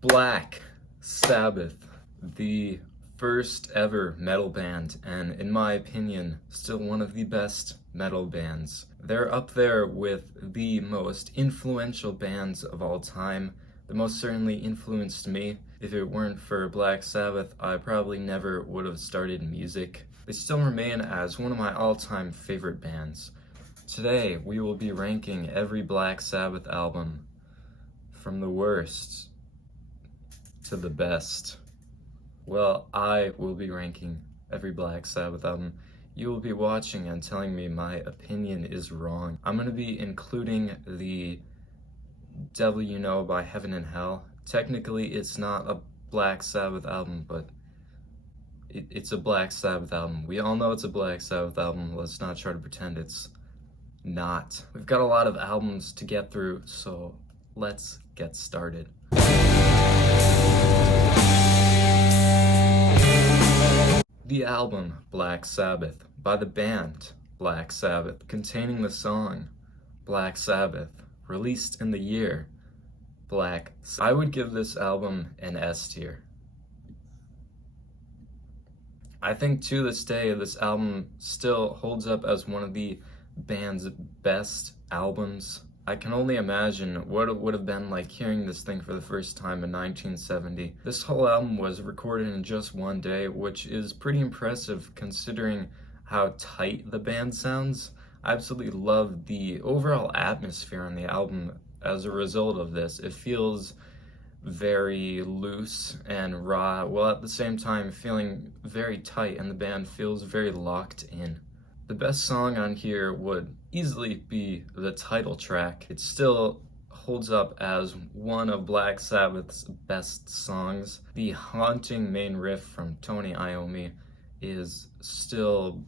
Black Sabbath, the first ever metal band, and in my opinion, still one of the best metal bands. They're up there with the most influential bands of all time. That most certainly influenced me. If it weren't for Black Sabbath, I probably never would have started music. They still remain as one of my all-time favorite bands. Today, we will be ranking every Black Sabbath album from the worst to the best. Well, I will be ranking every Black Sabbath album. You will be watching and telling me my opinion is wrong. I'm going to be including the Devil You Know by Heaven and Hell. Technically, it's not a Black Sabbath album, but it's a Black Sabbath album. We all know it's a Black Sabbath album. Let's not try to pretend it's not. We've got a lot of albums to get through, so let's get started. The album Black Sabbath by the band Black Sabbath, containing the song Black Sabbath, released in the year Black Sabbath. I would give this album an S tier. I think to this day this album still holds up as one of the band's best albums. I can only imagine what it would have been like hearing this thing for the first time in 1970. This whole album was recorded in just one day, which is pretty impressive considering how tight the band sounds. I absolutely love the overall atmosphere on the album as a result of this. It feels very loose and raw, while at the same time feeling very tight, and the band feels very locked in. The best song on here would easily be the title track. It still holds up as one of Black Sabbath's best songs. The haunting main riff from Tony Iommi is still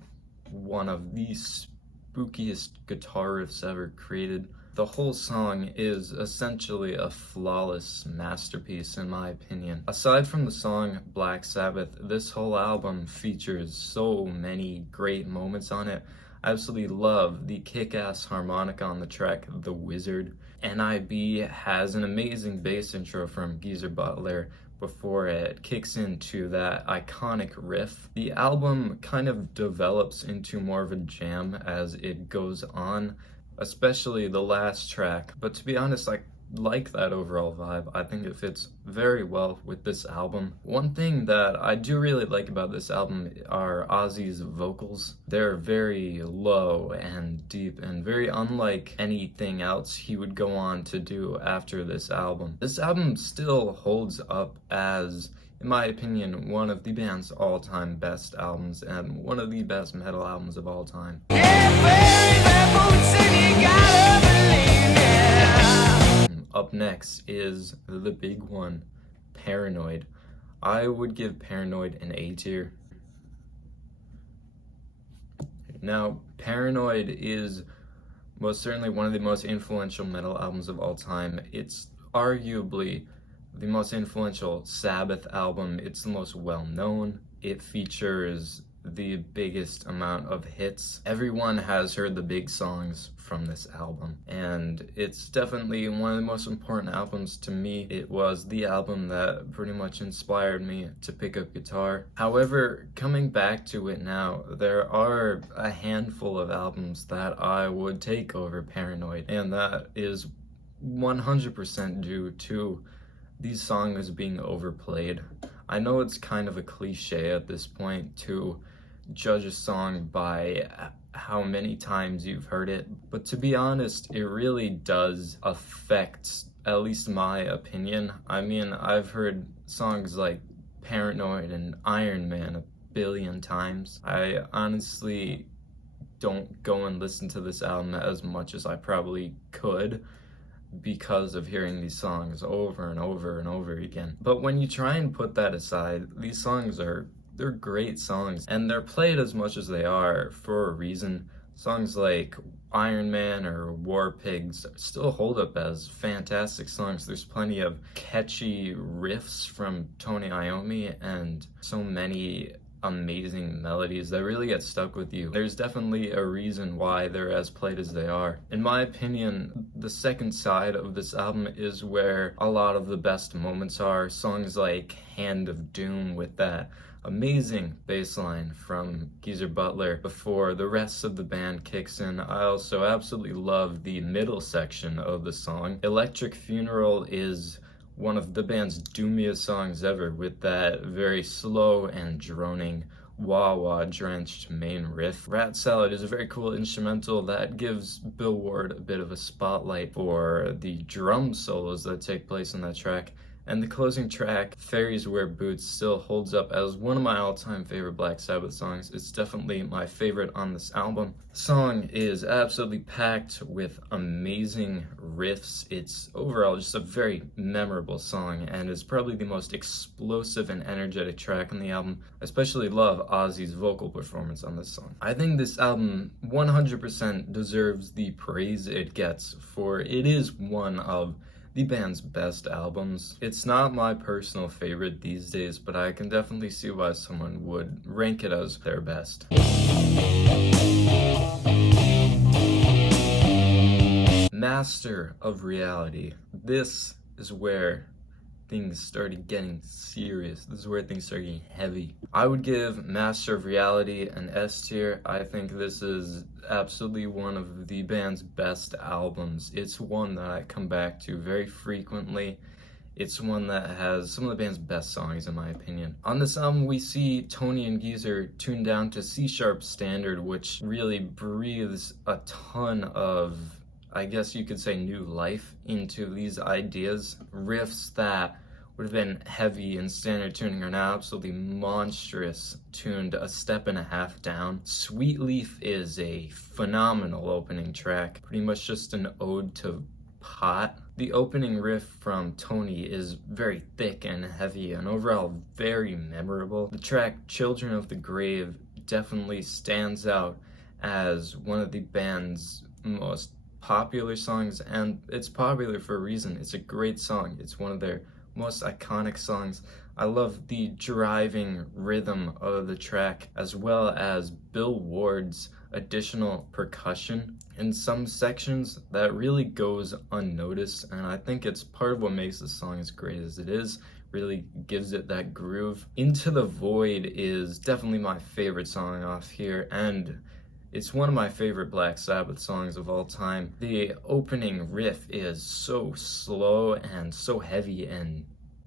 one of the spookiest guitar riffs ever created. The whole song is essentially a flawless masterpiece in my opinion. Aside from the song Black Sabbath, this whole album features so many great moments on it. I absolutely love the kick-ass harmonica on the track The Wizard. NIB has an amazing bass intro from Geezer Butler before it kicks into that iconic riff. The album kind of develops into more of a jam as it goes on, especially the last track. But to be honest, I like that overall vibe. I think it fits very well with this album. One thing that I do really like about this album are Ozzy's vocals. They're very low and deep and very unlike anything else he would go on to do after this album. This album still holds up as, in my opinion, one of the band's all-time best albums and one of the best metal albums of all time. Up next is the big one, Paranoid. I would give Paranoid an A tier. Now, Paranoid is most certainly one of the most influential metal albums of all time. It's arguably the most influential Sabbath album. It's the most well-known. It features the biggest amount of hits. Everyone has heard the big songs from this album, and it's definitely one of the most important albums to me. It was the album that pretty much inspired me to pick up guitar. However, coming back to it now, there are a handful of albums that I would take over Paranoid, and that is 100% due to these songs being overplayed. I know it's kind of a cliche at this point to judge a song by how many times you've heard it, but to be honest, it really does affect at least my opinion. I mean, I've heard songs like Paranoid and Iron Man a billion times. I honestly don't go and listen to this album as much as I probably could because of hearing these songs over and over and over again. But when you try and put that aside, these songs they're great songs, and they're played as much as they are for a reason. Songs like Iron Man or War Pigs still hold up as fantastic songs. There's plenty of catchy riffs from Tony Iommi and so many amazing melodies that really get stuck with you. There's definitely a reason why they're as played as they are. In my opinion, the second side of this album is where a lot of the best moments are. Songs like Hand of Doom with that amazing bass line from Geezer Butler before the rest of the band kicks in. I also absolutely love the middle section of the song. Electric Funeral is one of the band's doomiest songs ever, with that very slow and droning wah-wah drenched main riff. Rat Salad is a very cool instrumental that gives Bill Ward a bit of a spotlight for the drum solos that take place in that track. And the closing track, Fairies Wear Boots, still holds up as one of my all-time favorite Black Sabbath songs. It's definitely my favorite on this album. The song is absolutely packed with amazing riffs. It's overall just a very memorable song, and it's probably the most explosive and energetic track on the album. I especially love Ozzy's vocal performance on this song. I think this album 100% deserves the praise it gets, for it is one of the band's best albums. It's not my personal favorite these days, but I can definitely see why someone would rank it as their best. Master of Reality. This is where things started getting serious. This is where things started getting heavy. I would give Master of Reality an S tier. I think this is absolutely one of the band's best albums. It's one that I come back to very frequently. It's one that has some of the band's best songs, in my opinion. On this album, we see Tony and Geezer tuned down to C-sharp standard, which really breathes a ton of, I guess you could say, new life into these ideas. Riffs that would have been heavy in standard tuning are now absolutely monstrous, tuned a step and a half down. Sweet Leaf is a phenomenal opening track, pretty much just an ode to pot. The opening riff from Tony is very thick and heavy and overall very memorable. The track Children of the Grave definitely stands out as one of the band's most popular songs, and it's popular for a reason. It's a great song. It's one of their most iconic songs. I love the driving rhythm of the track, as well as Bill Ward's additional percussion in some sections that really goes unnoticed, and I think it's part of what makes the song as great as it is. Really gives it that groove. Into the Void is definitely my favorite song off here, and it's one of my favorite Black Sabbath songs of all time. The opening riff is so slow and so heavy, and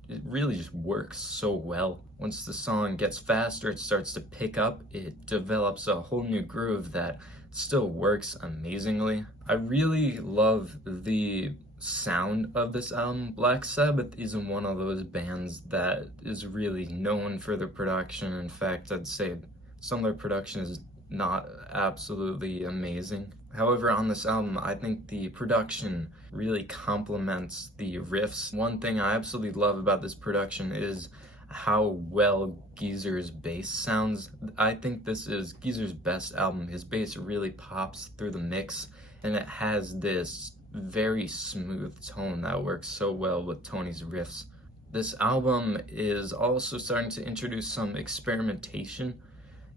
it really just works so well. Once the song gets faster, it starts to pick up. It develops a whole new groove that still works amazingly. I really love the sound of this album. Black Sabbath isn't one of those bands that is really known for their production. In fact, I'd say some of their production is not absolutely amazing. However, on this album, I think the production really complements the riffs. One thing I absolutely love about this production is how well Geezer's bass sounds. I think this is Geezer's best album. His bass really pops through the mix, and it has this very smooth tone that works so well with Tony's riffs. This album is also starting to introduce some experimentation,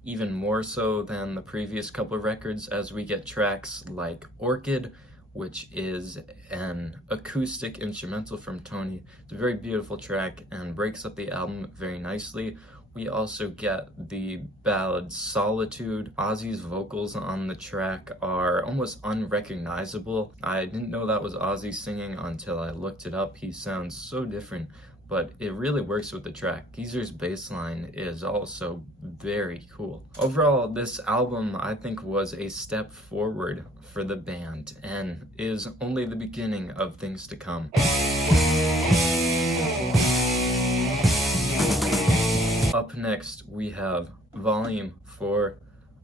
even more so than the previous couple of records, as we get tracks like Orchid, which is an acoustic instrumental from Tony. It's a very beautiful track and breaks up the album very nicely. We also get the ballad Solitude. Ozzy's vocals on the track are almost unrecognizable. I didn't know that was Ozzy singing until I looked it up. He sounds so different, but it really works with the track. Geezer's bass line is also very cool. Overall, this album, I think, was a step forward for the band and is only the beginning of things to come. Up next, we have Volume 4.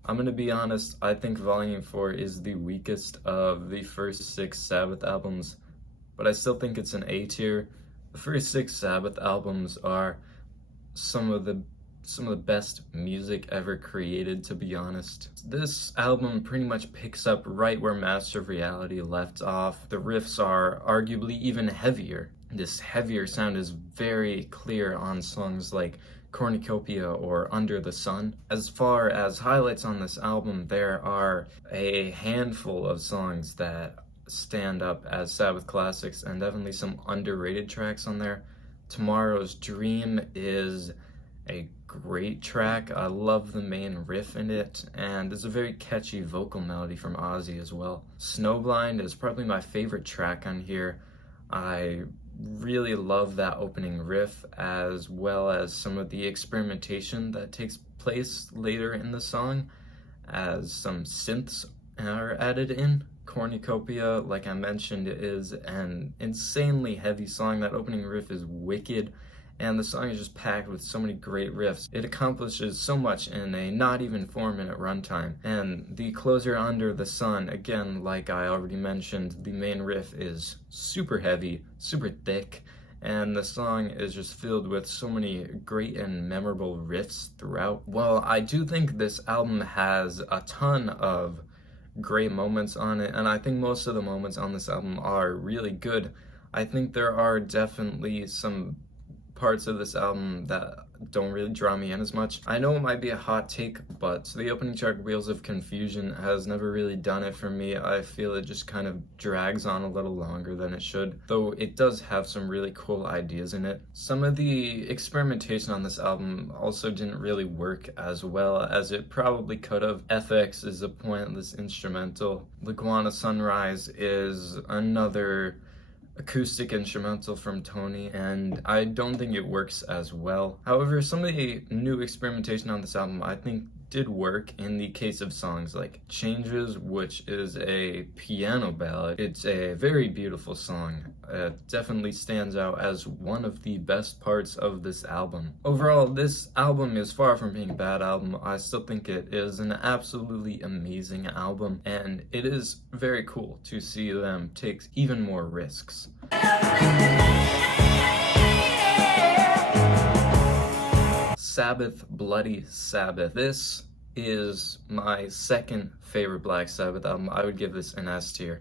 I'm gonna be honest, I think Volume 4 is the weakest of the first 6 Sabbath albums, but I still think it's an A tier. The first 6 Sabbath albums are some of the best music ever created, to be honest. This album pretty much picks up right where Master of Reality left off. The riffs are arguably even heavier. This heavier sound is very clear on songs like Cornucopia or Under the Sun. As far as highlights on this album, there are a handful of songs that stand up as Sabbath classics and definitely some underrated tracks on there. Tomorrow's Dream is a great track. I love the main riff in it, and there's a very catchy vocal melody from Ozzy as well. Snowblind is probably my favorite track on here. I really love that opening riff, as well as some of the experimentation that takes place later in the song, as some synths are added in. Cornucopia, like I mentioned, is an insanely heavy song. That opening riff is wicked, and the song is just packed with so many great riffs. It accomplishes so much in a not even 4-minute runtime. And the closer, Under the Sun, again, like I already mentioned, the main riff is super heavy, super thick, and the song is just filled with so many great and memorable riffs throughout. Well, I do think this album has a ton of great moments on it, and I think most of the moments on this album are really good. I think there are definitely some parts of this album that don't really draw me in as much. I know it might be a hot take, but the opening track, Wheels of Confusion, has never really done it for me. I feel it just kind of drags on a little longer than it should, though it does have some really cool ideas in it. Some of the experimentation on this album also didn't really work as well as it probably could have. FX is a pointless instrumental. Laguana Sunrise is another acoustic instrumental from Tony, and I don't think it works as well. However, some of the new experimentation on this album I think did work in the case of songs like Changes, which is a piano ballad. It's a very beautiful song. It definitely stands out as one of the best parts of this album. Overall, this album is far from being a bad album. I still think it is an absolutely amazing album, and it is very cool to see them take even more risks. Sabbath, Bloody Sabbath. This is my second favorite Black Sabbath album. I would give this an S tier.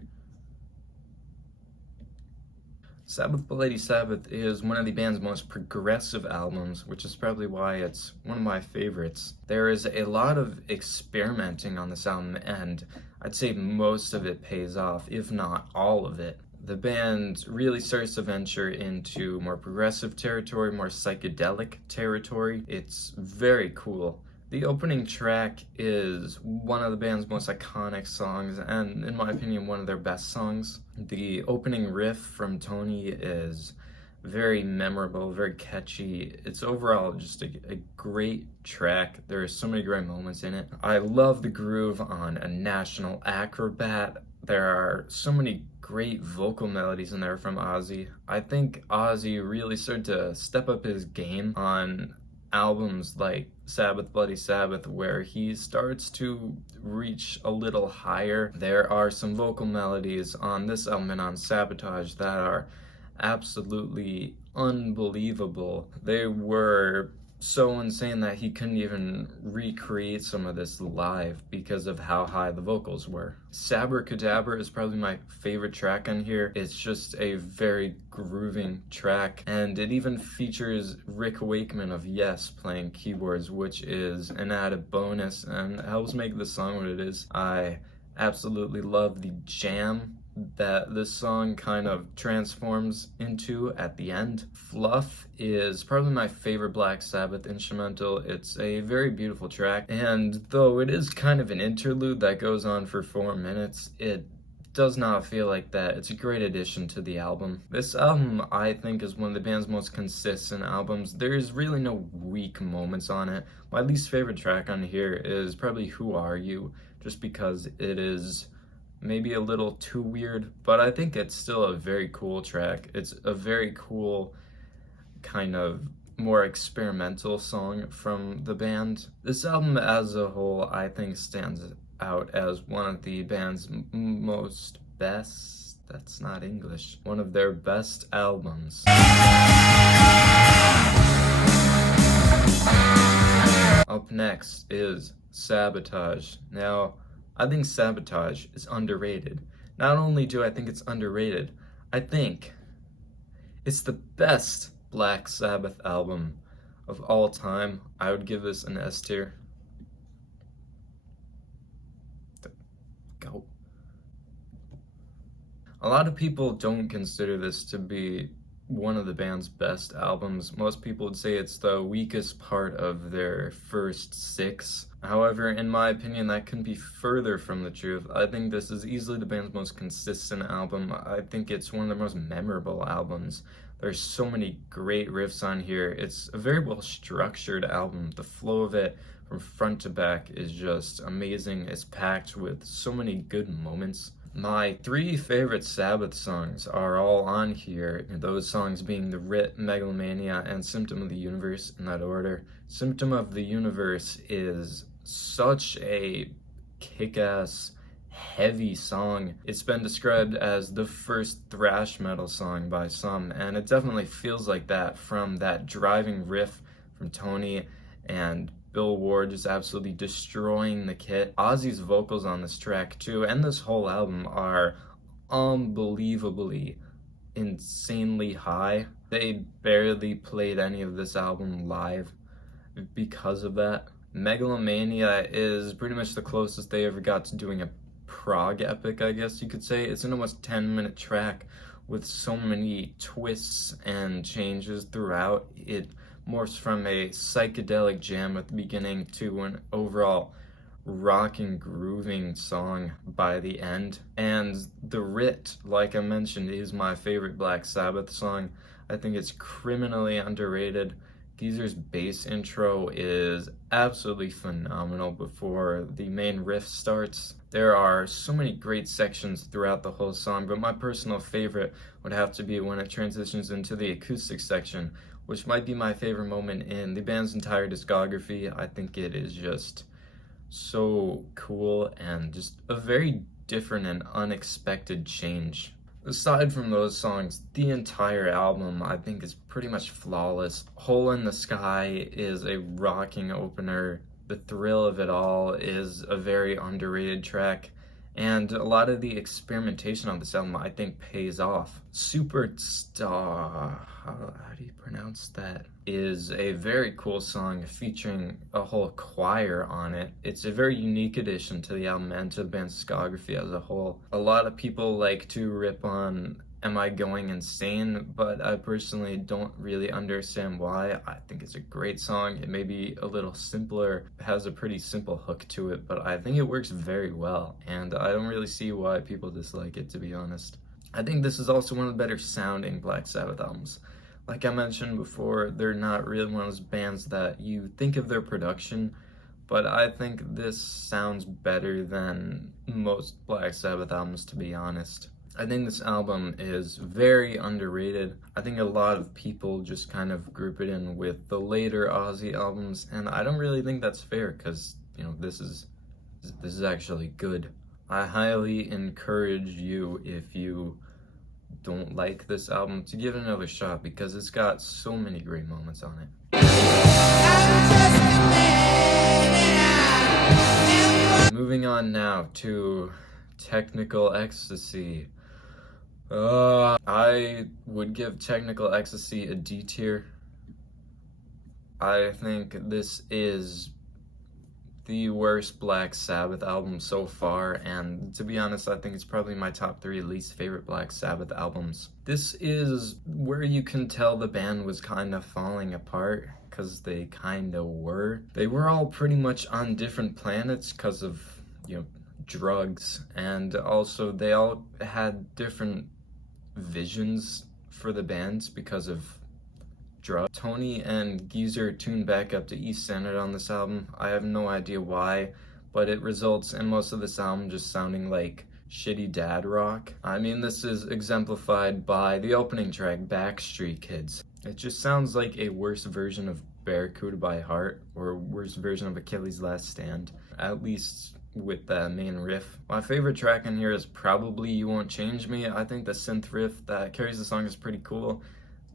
Sabbath, Bloody Sabbath is one of the band's most progressive albums, which is probably why it's one of my favorites. There is a lot of experimenting on this album, and I'd say most of it pays off, if not all of it. The band really starts to venture into more progressive territory, more psychedelic territory. It's very cool. The opening track is one of the band's most iconic songs, and in my opinion, one of their best songs. The opening riff from Tony is very memorable, very catchy. It's overall just a great track. There are so many great moments in it. I love the groove on A National Acrobat. There are so many great vocal melodies in there from Ozzy. I think Ozzy really started to step up his game on albums like Sabbath, Bloody Sabbath, where he starts to reach a little higher. There are some vocal melodies on this album and on Sabotage that are absolutely unbelievable. They were so insane that he couldn't even recreate some of this live because of how high the vocals were. Sabracadabra is probably my favorite track on here. It's just a very grooving track, and it even features Rick Wakeman of Yes playing keyboards, which is an added bonus and helps make the song what it is. I absolutely love the jam that this song kind of transforms into at the end. Fluff is probably my favorite Black Sabbath instrumental. It's a very beautiful track, and though it is kind of an interlude that goes on for 4 minutes, it does not feel like that. It's a great addition to the album. This album, I think, is one of the band's most consistent albums. There's really no weak moments on it. My least favorite track on here is probably Who Are You, just because it is maybe a little too weird, but I think it's still a very cool track. It's a very cool kind of more experimental song from the band. This album as a whole, I think, stands out as one of the band's most best, that's not English, one of their best albums. Up next is Sabotage. Now, I think Sabotage is underrated. Not only do I think it's underrated, I think it's the best Black Sabbath album of all time. I would give this an S tier. Go. A lot of people don't consider this to be one of the band's best albums. Most people would say it's the weakest part of their first 6. However, in my opinion, that couldn't be further from the truth. I think this is easily the band's most consistent album. I think it's one of their most memorable albums. There's so many great riffs on here. It's a very well structured album. The flow of it from front to back is just amazing. It's packed with so many good moments. My 3 favorite Sabbath songs are all on here, those songs being The Writ, Megalomania, and Symptom of the Universe, in that order. Symptom of the Universe is such a kick-ass, heavy song. It's been described as the first thrash metal song by some, and it definitely feels like that, from that driving riff from Tony and Bill Ward just absolutely destroying the kit. Ozzy's vocals on this track too, and this whole album, are unbelievably, insanely high. They barely played any of this album live because of that. Megalomania is pretty much the closest they ever got to doing a prog epic, I guess you could say. It's an almost 10-minute track with so many twists and changes throughout. It morphs from a psychedelic jam at the beginning to an overall rocking, grooving song by the end. And The Writ, like I mentioned, is my favorite Black Sabbath song. I think it's criminally underrated. Geezer's bass intro is absolutely phenomenal before the main riff starts. There are so many great sections throughout the whole song, but my personal favorite would have to be when it transitions into the acoustic section, which might be my favorite moment in the band's entire discography. I think it is just so cool and just a very different and unexpected change. Aside from those songs, the entire album I think is pretty much flawless. Hole in the Sky is a rocking opener. The thrill of it all is a very underrated track. And a lot of the experimentation on this album, I think, pays off. Superstar, how do you pronounce that? Is a very cool song featuring a whole choir on it. It's a very unique addition to the album and to the band's discography as a whole. A lot of people like to rip on Am I Going Insane, but I personally don't really understand why. I think it's a great song. It may be a little simpler, has a pretty simple hook to it, but I think it works very well, and I don't really see why people dislike it, to be honest. I think this is also one of the better sounding Black Sabbath albums. Like I mentioned before, they're not really one of those bands that you think of their production, but I think this sounds better than most Black Sabbath albums, to be honest. I think this album is very underrated. I think a lot of people just kind of group it in with the later Ozzy albums, and I don't really think that's fair, because, you know, this is actually good. I highly encourage you, if you don't like this album, to give it another shot, because it's got so many great moments on it. Moving on now to Technical Ecstasy. I would give Technical Ecstasy a D tier. I think this is the worst Black Sabbath album so far, and to be honest, I think it's probably my top 3 least favorite Black Sabbath albums. This is where you can tell the band was kind of falling apart, because they kind of were. They were all pretty much on different planets because of, you know, drugs, and also they all had different visions for the bands because of drugs. Tony and Geezer tuned back up to E Standard on this album. I have no idea why, but it results in most of this album just sounding like shitty dad rock. I mean, this is exemplified by the opening track, Backstreet Kids. It just sounds like a worse version of Barracuda by Heart, or a worse version of Achilles' Last Stand, at least with that main riff. My favorite track in here is probably You Won't Change Me. I think the synth riff that carries the song is pretty cool,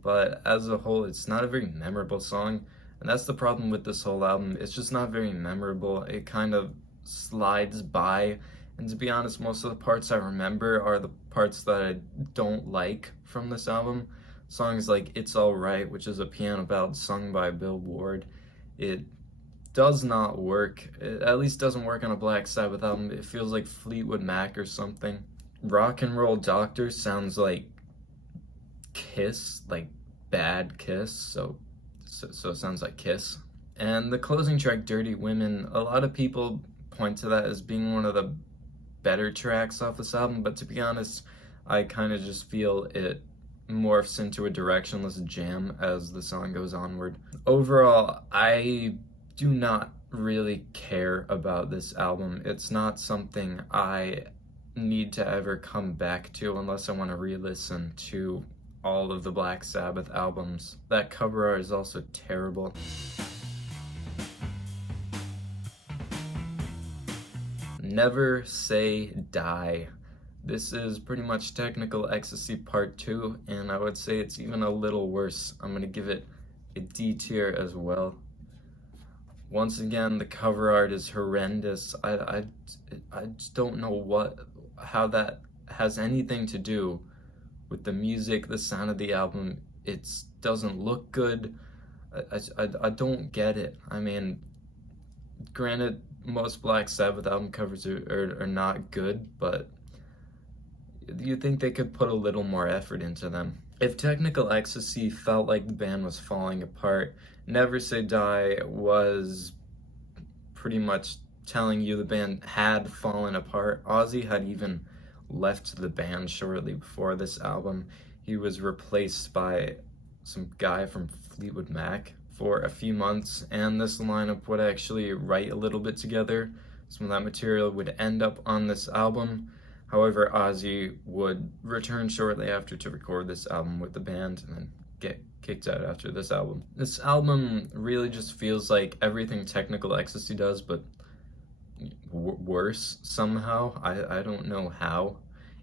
but as a whole, it's not a very memorable song, and that's the problem with this whole album. It's just not very memorable. It kind of slides by, and to be honest, most of the parts I remember are the parts that I don't like from this album. Songs like It's Alright, which is a piano ballad sung by Bill Ward, it does not work. It at least doesn't work on a Black Sabbath album. It feels like Fleetwood Mac or something. Rock and Roll Doctor sounds like Kiss, like bad Kiss, so it sounds like Kiss. And the closing track, Dirty Women, a lot of people point to that as being one of the better tracks off this album, but to be honest, I kind of just feel it morphs into a directionless jam as the song goes onward. Overall, I do not really care about this album. It's not something I need to ever come back to unless I want to re-listen to all of the Black Sabbath albums. That cover art is also terrible. Never Say Die. This is pretty much Technical Ecstasy Part 2, and I would say it's even a little worse. I'm gonna give it a D tier as well. Once again, the cover art is horrendous. I just don't know how that has anything to do with the music, the sound of the album. It doesn't look good. I don't get it. I mean, granted, most Black Sabbath album covers are not good, but you think they could put a little more effort into them. If Technical Ecstasy felt like the band was falling apart, Never Say Die was pretty much telling you the band had fallen apart. Ozzy had even left the band shortly before this album. He was replaced by some guy from Fleetwood Mac for a few months, and this lineup would actually write a little bit together. Some of that material would end up on this album. However, Ozzy would return shortly after to record this album with the band and then get kicked out after this album. This album really just feels like everything Technical Ecstasy does, but worse somehow. I don't know how.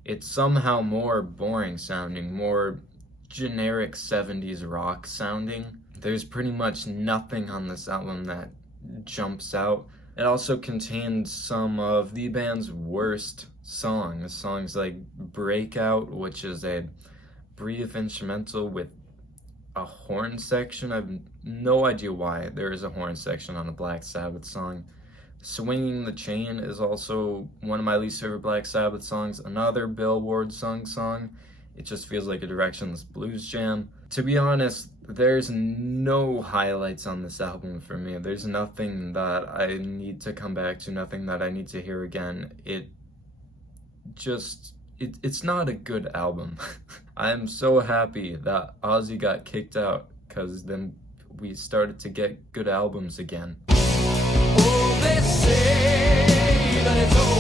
It's somehow more boring sounding, more generic 70s rock sounding. There's pretty much nothing on this album that jumps out. It also contains some of the band's worst songs like Breakout, which is a brief instrumental with a horn section. I have no idea why there is a horn section on a Black Sabbath song. Swinging the Chain is also one of my least favorite Black Sabbath songs. Another Bill Ward song. It just feels like a directionless blues jam. To be honest, there's no highlights on this album for me. There's nothing that I need to come back to, nothing that I need to hear again. It's not a good album. I'm so happy that Ozzy got kicked out, because then we started to get good albums again. Oh, they say that it's over.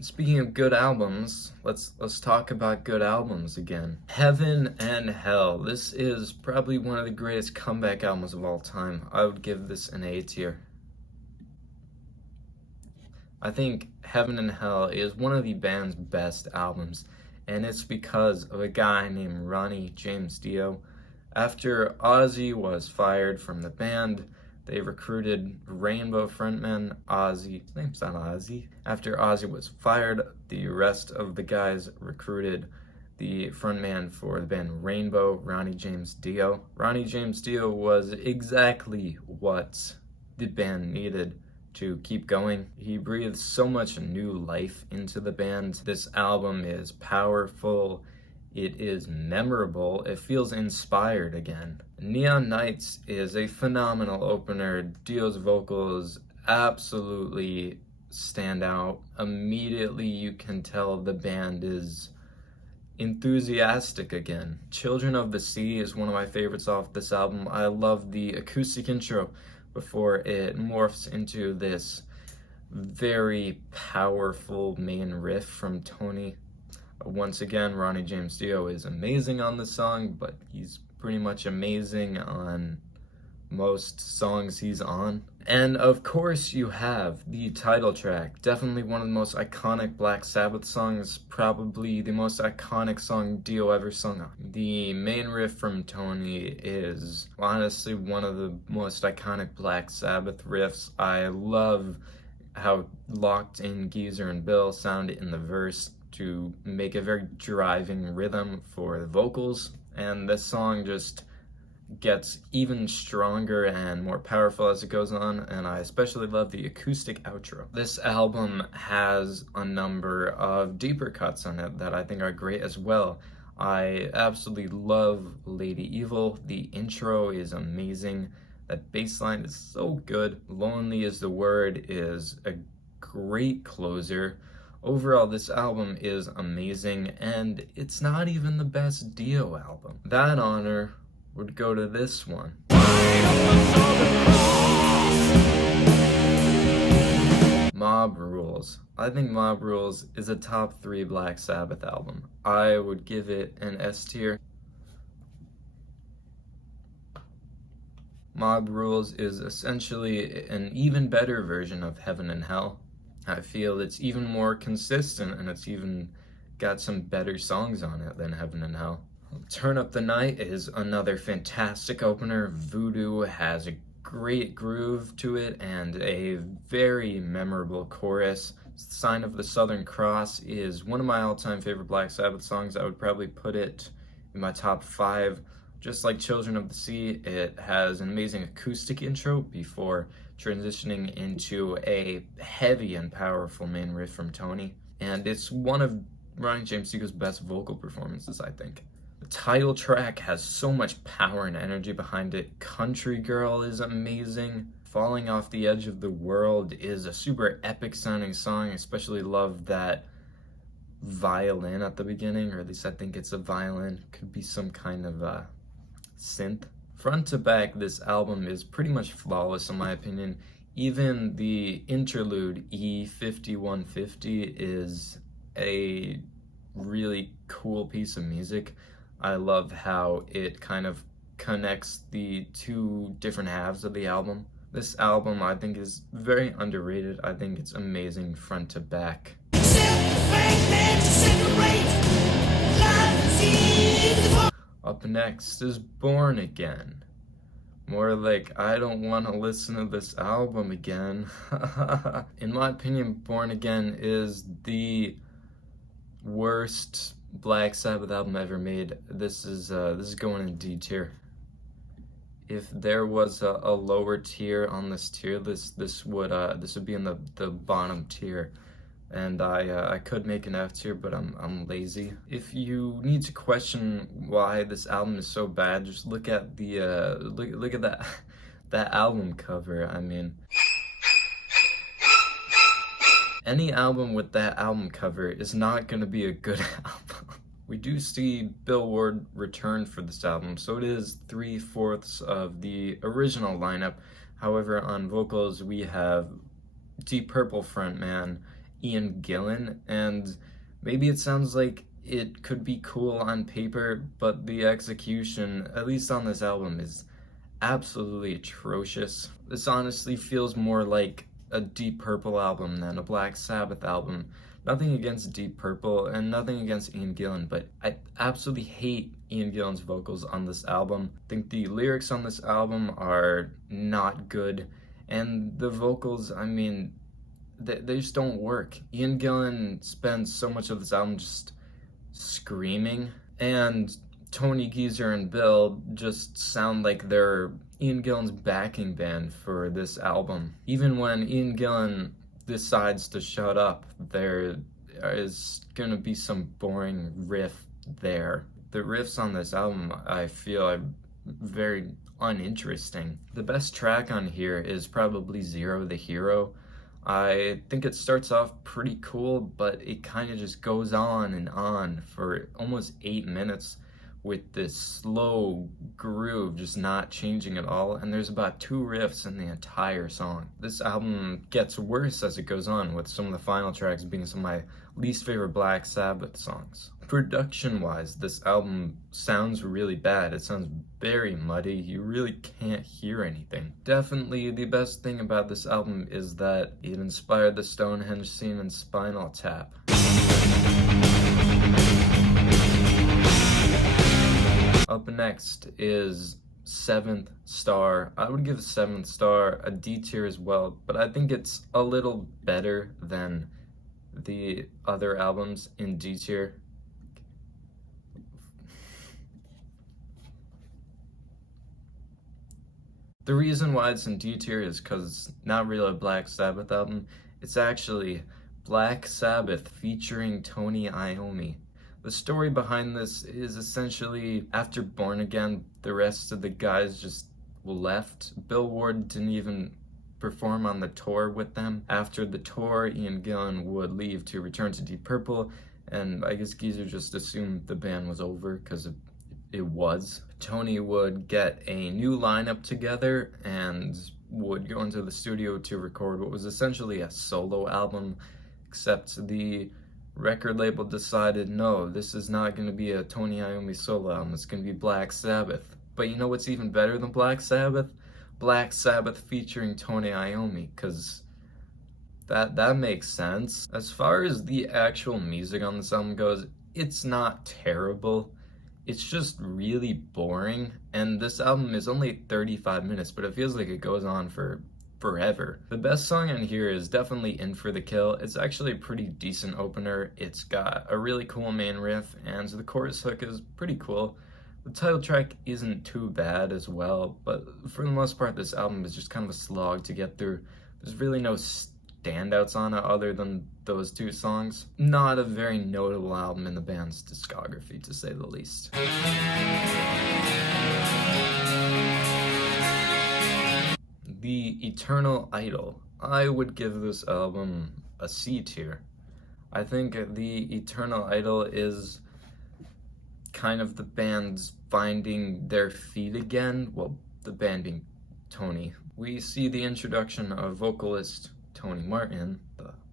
Speaking of good albums, let's talk about good albums again. Heaven and Hell. This is probably one of the greatest comeback albums of all time. I would give this an A tier. I think Heaven and Hell is one of the band's best albums, and it's because of a guy named Ronnie James Dio. After Ozzy was fired from the band, they recruited Rainbow frontman Ozzy. His name's not Ozzy. After Ozzy was fired, the rest of the guys recruited the frontman for the band Rainbow, Ronnie James Dio. Ronnie James Dio was exactly what the band needed to keep going. He breathed so much new life into the band. This album is powerful. It is memorable. It feels inspired again. Neon Nights is a phenomenal opener. Dio's vocals absolutely stand out. Immediately you can tell the band is enthusiastic again. Children of the Sea is one of my favorites off this album. I love the acoustic intro before it morphs into this very powerful main riff from Tony. Once again, Ronnie James Dio is amazing on the song, but he's pretty much amazing on most songs he's on. And of course you have the title track, definitely one of the most iconic Black Sabbath songs, probably the most iconic song Dio ever sung. The main riff from Tony is honestly one of the most iconic Black Sabbath riffs. I love how locked in Geezer and Bill sound in the verse to make a very driving rhythm for the vocals. and this song just gets even stronger and more powerful as it goes on, and I especially love the acoustic outro. This album has a number of deeper cuts on it that I think are great as well. I absolutely love Lady Evil. The intro is amazing. That bass line is so good. Lonely is the Word is a great closer. Overall, this album is amazing, and it's not even the best Dio album. That honor would go to this one. Mob Rules. I think Mob Rules is a top 3 Black Sabbath album. I would give it an S tier. Mob Rules is essentially an even better version of Heaven and Hell. I feel it's even more consistent, and it's even got some better songs on it than Heaven and Hell. Turn Up the Night is another fantastic opener. Voodoo has a great groove to it and a very memorable chorus. Sign of the Southern Cross is one of my all-time favorite Black Sabbath songs. I would probably put it in my top 5. Just like Children of the Sea, it has an amazing acoustic intro before transitioning into a heavy and powerful main riff from Tony. And it's one of Ronnie James Dio's best vocal performances, I think. The title track has so much power and energy behind it. Country Girl is amazing. Falling Off the Edge of the World is a super epic sounding song. I especially love that violin at the beginning, or at least I think it's a violin. Could be some kind of synth. Front to back, this album is pretty much flawless in my opinion. Even the interlude, E5150, is a really cool piece of music. I love how it kind of connects the two different halves of the album. This album, I think, is very underrated. I think it's amazing front to back. Up next is Born Again. More like, I don't want to listen to this album again. In my opinion, Born Again is the worst Black Sabbath album ever made. This is going in D tier. If there was a lower tier on this tier list, this would be in the bottom tier. And I could make an F tier, but I'm lazy. If you need to question why this album is so bad, just look at the look at that album cover. I mean, any album with that album cover is not gonna be a good album. We do see Bill Ward return for this album, so it is 3/4 of the original lineup. However, on vocals we have Deep Purple frontman Ian Gillan, and maybe it sounds like it could be cool on paper, but the execution, at least on this album, is absolutely atrocious. This honestly feels more like a Deep Purple album than a Black Sabbath album. Nothing against Deep Purple and nothing against Ian Gillan, but I absolutely hate Ian Gillan's vocals on this album. I think the lyrics on this album are not good, and the vocals, I mean, they just don't work. Ian Gillan spends so much of this album just screaming, and Tony, Geezer, and Bill just sound like they're Ian Gillan's backing band for this album. Even when Ian Gillan decides to shut up, there is gonna be some boring riff there. The riffs on this album, I feel, are very uninteresting. The best track on here is probably Zero the Hero. I think it starts off pretty cool, but it kind of just goes on and on for almost 8 minutes with this slow groove just not changing at all, and there's about 2 riffs in the entire song. This album gets worse as it goes on, with some of the final tracks being some of my least favorite Black Sabbath songs. Production-wise, this album sounds really bad. It sounds very muddy. You really can't hear anything. Definitely the best thing about this album is that it inspired the Stonehenge scene in Spinal Tap. Up next is Seventh Star. I would give Seventh Star a D tier as well, but I think it's a little better than the other albums in D tier. The reason why it's in D tier is because it's not really a Black Sabbath album. It's actually Black Sabbath featuring Tony Iommi. The story behind this is essentially after Born Again, the rest of the guys just left. Bill Ward didn't even perform on the tour with them. After the tour, Ian Gillan would leave to return to Deep Purple, and I guess Geezer just assumed the band was over because it was. Tony would get a new lineup together and would go into the studio to record what was essentially a solo album, except the record label decided, no, this is not going to be a Tony Iommi solo album, it's going to be Black Sabbath. But you know what's even better than Black Sabbath? Black Sabbath featuring Tony Iommi, because that makes sense. As far as the actual music on this album goes, it's not terrible. It's just really boring, and this album is only 35 minutes, but it feels like it goes on for forever. The best song on here is definitely In For The Kill. It's actually a pretty decent opener. It's got a really cool main riff, and the chorus hook is pretty cool. The title track isn't too bad as well, but for the most part, this album is just kind of a slog to get through. There's really no standouts on it other than those two songs. Not a very notable album in the band's discography, to say the least. The Eternal Idol. I would give this album a C tier. I think The Eternal Idol is kind of the band's finding their feet again. Well, the band being Tony. We see the introduction of vocalist Tony Martin,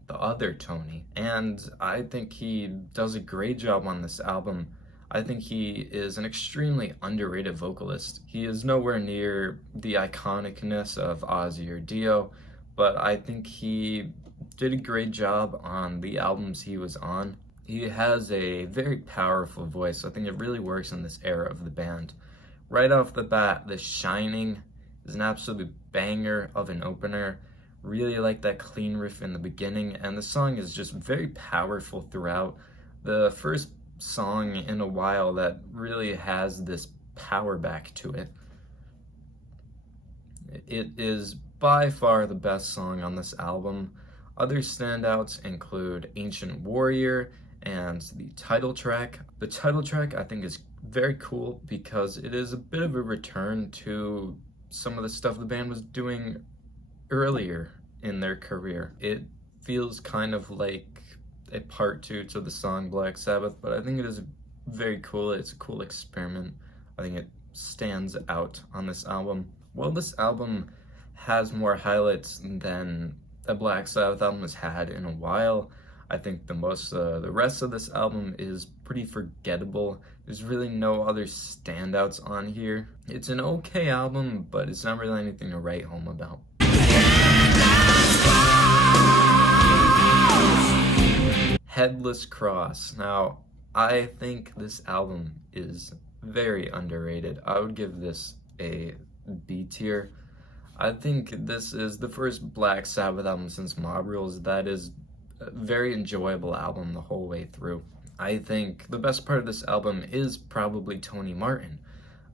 the other Tony, and I think he does a great job on this album. I think he is an extremely underrated vocalist. He is nowhere near the iconicness of Ozzy or Dio, but I think he did a great job on the albums he was on. He has a very powerful voice. I think it really works in this era of the band. Right off the bat, The Shining is an absolute banger of an opener. Really like that clean riff in the beginning, and the song is just very powerful throughout. The first song in a while that really has this power back to it. It is by far the best song on this album. Other standouts include Ancient Warrior and the title track. The title track I think is very cool because it is a bit of a return to some of the stuff the band was doing earlier in their career. It feels kind of like a part two to the song Black Sabbath, but I think it is very cool. It's a cool experiment. I think it stands out on this album. While this album has more highlights than a Black Sabbath album has had in a while, I think the rest of this album is pretty forgettable. There's really no other standouts on here. It's an okay album, but it's not really anything to write home about. Headless Cross. Now, I think this album is very underrated. I would give this a B tier. I think this is the first Black Sabbath album since Mob Rules that is a very enjoyable album the whole way through. I think the best part of this album is probably Tony Martin.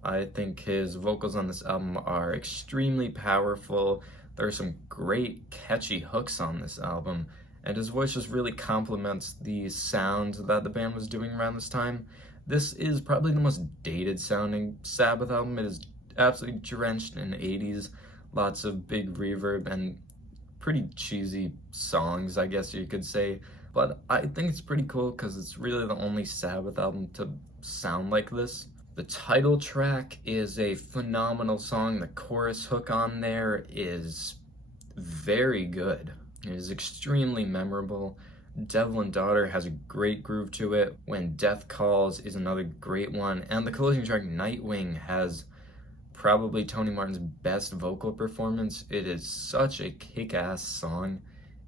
I think his vocals on this album are extremely powerful. There are some great catchy hooks on this album, and his voice just really complements the sound that the band was doing around this time. This is probably the most dated sounding Sabbath album. It is absolutely drenched in 80s, lots of big reverb and pretty cheesy songs, I guess you could say. But I think it's pretty cool because it's really the only Sabbath album to sound like this. The title track is a phenomenal song. The chorus hook on there is very good. It is extremely memorable. Devil and Daughter has a great groove to it. When Death Calls is another great one. And the closing track, Nightwing, has probably Tony Martin's best vocal performance. It is such a kick-ass song.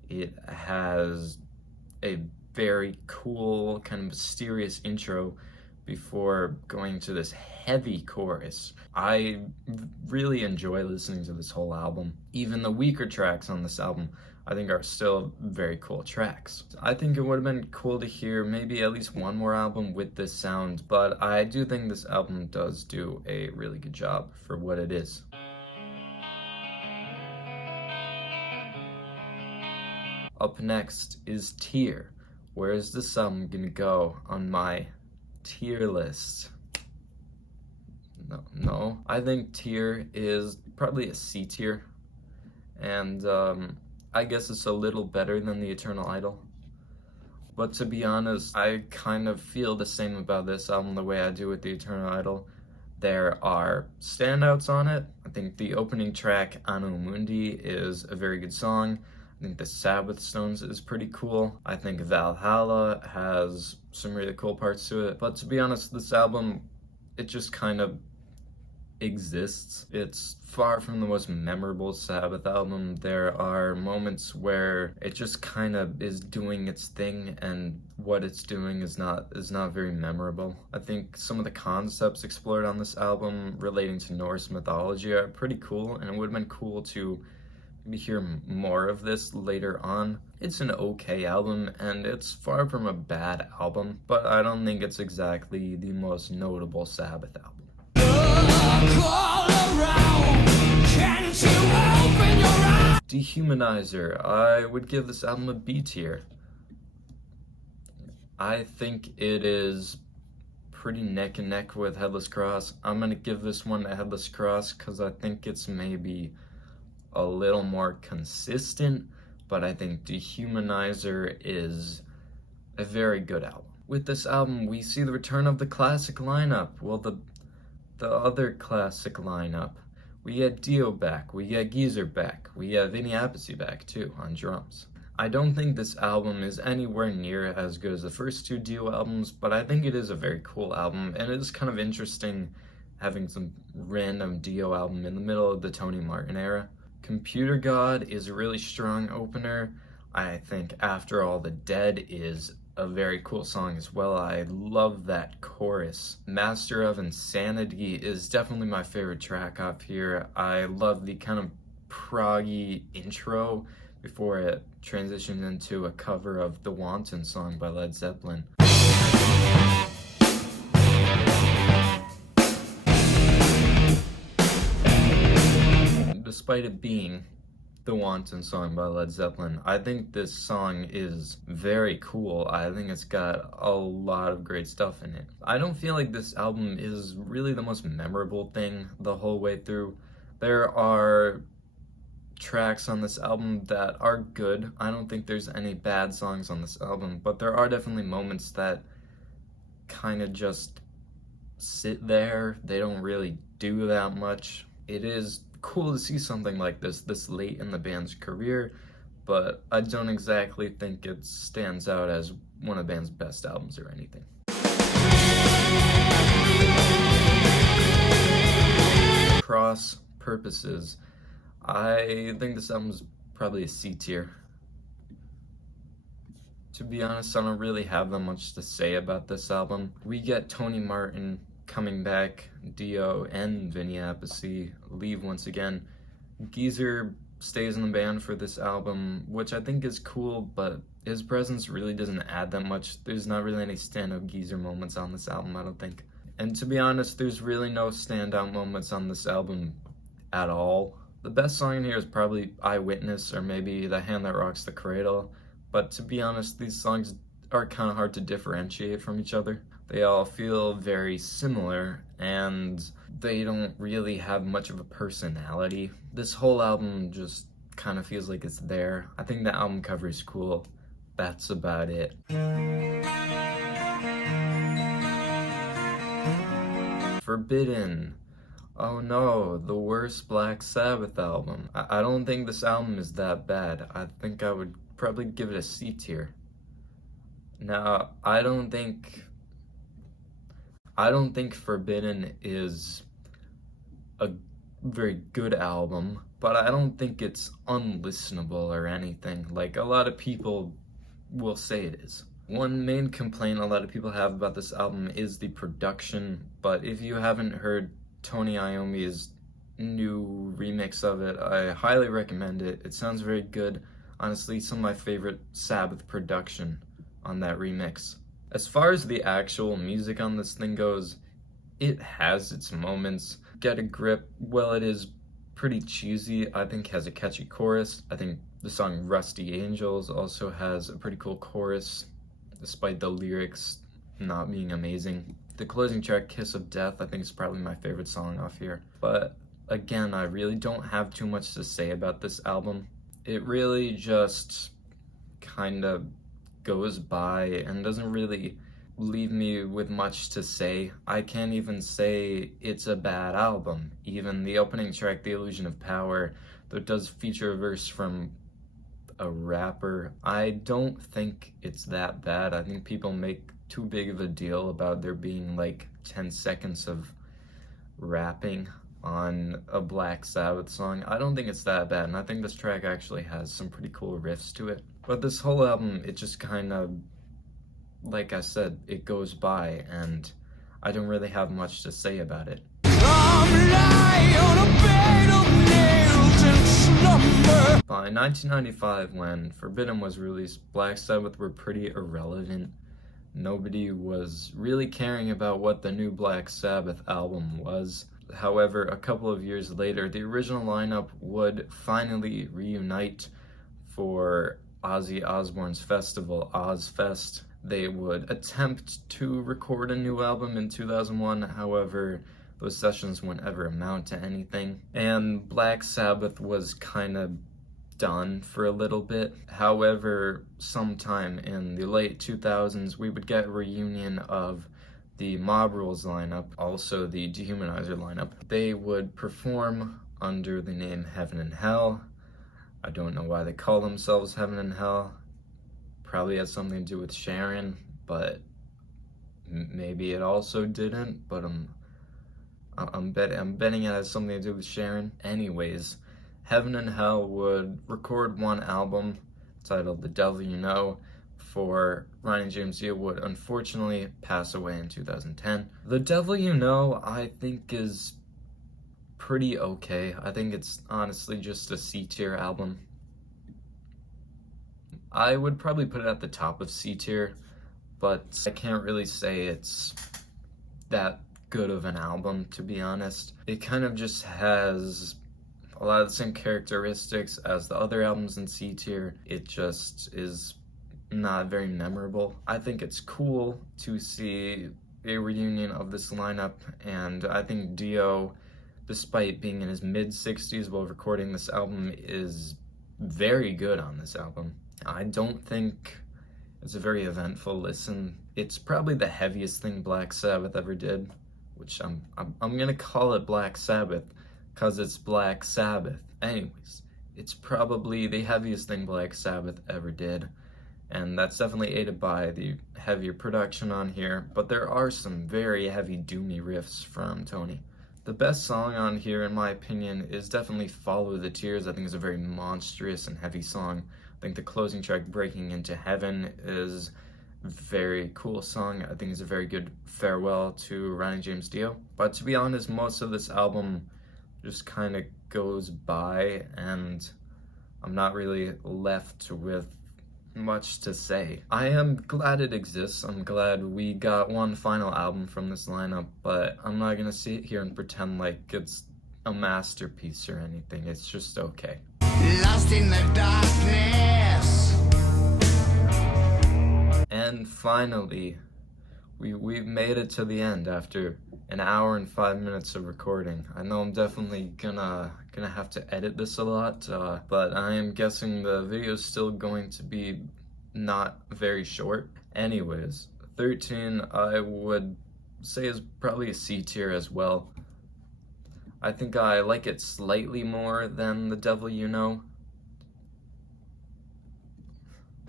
It has a very cool, kind of mysterious intro before going to this heavy chorus. I really enjoy listening to this whole album. Even the weaker tracks on this album I think are still very cool tracks. I think it would have been cool to hear maybe at least one more album with this sound, but I do think this album does do a really good job for what it is. Up next is Tier. Where is this album gonna go on my tier list? No. I think Tier is probably a C tier, and I guess it's a little better than The Eternal Idol. But to be honest, I kind of feel the same about this album the way I do with The Eternal Idol. There are standouts on it. I think the opening track, Anno Mundi, is a very good song. I think the Sabbath Stones is pretty cool. I think Valhalla has some really cool parts to it. But to be honest, this album, it just kind of exists. It's far from the most memorable Sabbath album. There are moments where it just kind of is doing its thing, and what it's doing is not very memorable. I think some of the concepts explored on this album relating to Norse mythology are pretty cool, and it would have been cool to maybe hear more of this later on. It's an okay album, and it's far from a bad album, but I don't think it's exactly the most notable Sabbath album. Dehumanizer. I would give this album a B tier. I think it is pretty neck and neck with Headless Cross. I'm gonna give this one a Headless Cross because I think it's maybe a little more consistent, but I think Dehumanizer is a very good album. With this album, we see the return of the classic lineup. Well, the other classic lineup. We get Dio back, we get Geezer back, we get Vinny Appice back too on drums. I don't think this album is anywhere near as good as the first two Dio albums, but I think it is a very cool album, and it is kind of interesting having some random Dio album in the middle of the Tony Martin era. Computer God is a really strong opener. I think After All the Dead is a very cool song as well. I love that chorus. Master of Insanity is definitely my favorite track off here. I love the kind of proggy intro before it transitions into a cover of the Wanton song by Led Zeppelin. Despite it being the Wanton song by Led Zeppelin, I think this song is very cool. I think it's got a lot of great stuff in it. I don't feel like this album is really the most memorable thing the whole way through. There are tracks on this album that are good. I don't think there's any bad songs on this album, but there are definitely moments that kind of just sit there. They don't really do that much. It is cool to see something like this late in the band's career, but I don't exactly think it stands out as one of the band's best albums or anything. Cross Purposes. I think this album's probably a C tier. To be honest, I don't really have that much to say about this album. We get Tony Martin coming back, Dio and Vinny Appice leave once again. Geezer stays in the band for this album, which I think is cool, but his presence really doesn't add that much. There's not really any stand-up Geezer moments on this album, I don't think. And to be honest, there's really no standout moments on this album at all. The best song in here is probably Eyewitness or maybe The Hand That Rocks the Cradle, but to be honest, these songs are kind of hard to differentiate from each other. They all feel very similar, and they don't really have much of a personality. This whole album just kind of feels like it's there. I think the album cover is cool. That's about it. Forbidden. Oh no, the worst Black Sabbath album. I don't think this album is that bad. I think I would probably give it a C tier. Now, I don't think Forbidden is a very good album, but I don't think it's unlistenable or anything. Like, a lot of people will say it is. One main complaint a lot of people have about this album is the production, but if you haven't heard Tony Iommi's new remix of it, I highly recommend it. It sounds very good. Honestly, some of my favorite Sabbath production on that remix. As far as the actual music on this thing goes, it has its moments. Get a Grip, well, it is pretty cheesy. I think has a catchy chorus. I think the song Rusty Angels also has a pretty cool chorus, despite the lyrics not being amazing. The closing track, Kiss of Death, I think is probably my favorite song off here. But again, I really don't have too much to say about this album. It really just kind of goes by and doesn't really leave me with much to say. I can't even say it's a bad album. Even the opening track, The Illusion of Power, though it does feature a verse from a rapper, I don't think it's that bad. I think people make too big of a deal about there being like 10 seconds of rapping on a Black Sabbath song. I don't think it's that bad, and I think this track actually has some pretty cool riffs to it. But this whole album, it just kind of, like I said, it goes by, and I don't really have much to say about it. By 1995, when Forbidden was released, Black Sabbath were pretty irrelevant. Nobody was really caring about what the new Black Sabbath album was. However, a couple of years later, the original lineup would finally reunite for Ozzy Osbourne's festival, Ozfest. They would attempt to record a new album in 2001, however, those sessions wouldn't ever amount to anything. And Black Sabbath was kind of done for a little bit. However, sometime in the late 2000s, we would get a reunion of the Mob Rules lineup, also the Dehumanizer lineup. They would perform under the name Heaven and Hell. I don't know why they call themselves Heaven and Hell. Probably has something to do with Sharon, but maybe it also didn't, but I'm betting it has something to do with Sharon. Anyways, Heaven and Hell would record one album titled The Devil You Know, for Ronnie James Dio would unfortunately pass away in 2010. The Devil You Know, I think, is pretty okay. I think it's honestly just a C-tier album. I would probably put it at the top of C-tier, but I can't really say it's that good of an album, to be honest. It kind of just has a lot of the same characteristics as the other albums in C-tier. It just is not very memorable. I think it's cool to see a reunion of this lineup, and I think Dio, despite being in his mid-60s while recording this album, is very good on this album. I don't think it's a very eventful listen. It's probably the heaviest thing Black Sabbath ever did, which I'm gonna call it Black Sabbath because it's Black Sabbath. Anyways, it's probably the heaviest thing Black Sabbath ever did, and that's definitely aided by the heavier production on here, but there are some very heavy doomy riffs from Tony. The best song on here, in my opinion, is definitely Follow the Tears. I think it's a very monstrous and heavy song. I think the closing track, Breaking Into Heaven, is a very cool song. I think it's a very good farewell to Ronnie James Dio. But to be honest, most of this album just kind of goes by, and I'm not really left with much to say. I am glad it exists. I'm glad we got one final album from this lineup, but I'm not gonna sit here and pretend like it's a masterpiece or anything. It's just okay. Lost in the darkness. And finally, we've made it to the end after an hour and 5 minutes of recording. I know I'm definitely gonna have to edit this a lot, but I am guessing the video is still going to be not very short. Anyways, 13 I would say is probably a C tier as well. I think I like it slightly more than The Devil You Know.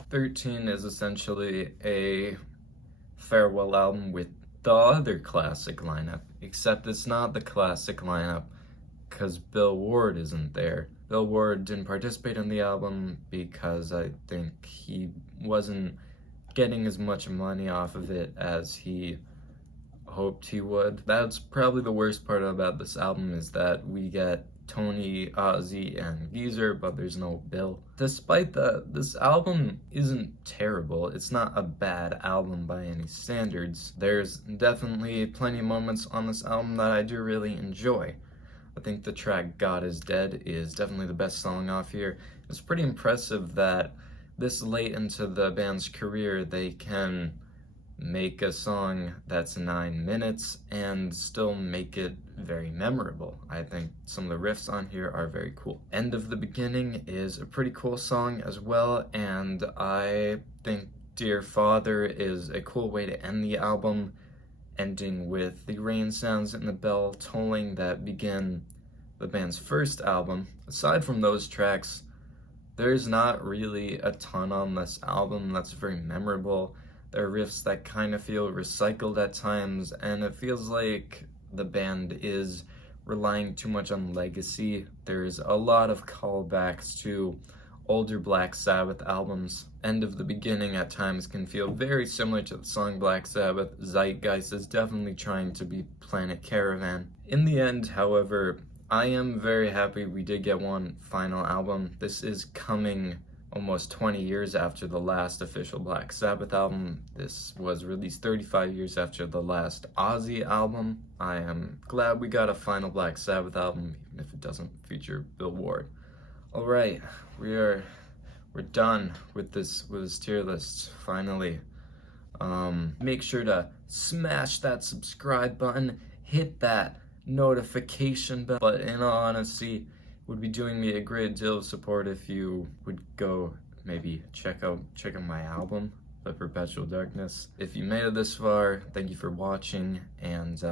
13 is essentially a farewell album with the other classic lineup, except it's not the classic lineup because Bill Ward isn't there. Bill Ward didn't participate in the album because I think he wasn't getting as much money off of it as he hoped he would. That's probably the worst part about this album, is that we get Tony, Ozzy, and Geezer, but there's no Bill. Despite that, this album isn't terrible. It's not a bad album by any standards. There's definitely plenty of moments on this album that I do really enjoy. I think the track God Is Dead is definitely the best song off here. It's pretty impressive that this late into the band's career they can make a song that's 9 minutes and still make it very memorable. I think some of the riffs on here are very cool. End of the Beginning is a pretty cool song as well, and I think Dear Father is a cool way to end the album, ending with the rain sounds and the bell tolling that begin the band's first album. Aside from those tracks, there's not really a ton on this album that's very memorable. There are riffs that kind of feel recycled at times, and it feels like the band is relying too much on legacy. There's a lot of callbacks to older Black Sabbath albums. End of the Beginning at times can feel very similar to the song Black Sabbath. Zeitgeist is definitely trying to be Planet Caravan. In the end, however, I am very happy we did get one final album. This is coming almost 20 years after the last official Black Sabbath album. This was released 35 years after the last Ozzy album. I am glad we got a final Black Sabbath album, even if it doesn't feature Bill Ward. All right, we're done with this tier list finally. Make sure to smash that subscribe button, hit that notification bell. But in all honesty, would be doing me a great deal of support if you would go maybe check out my album, The Perpetual Darkness. If you made it this far, thank you for watching, and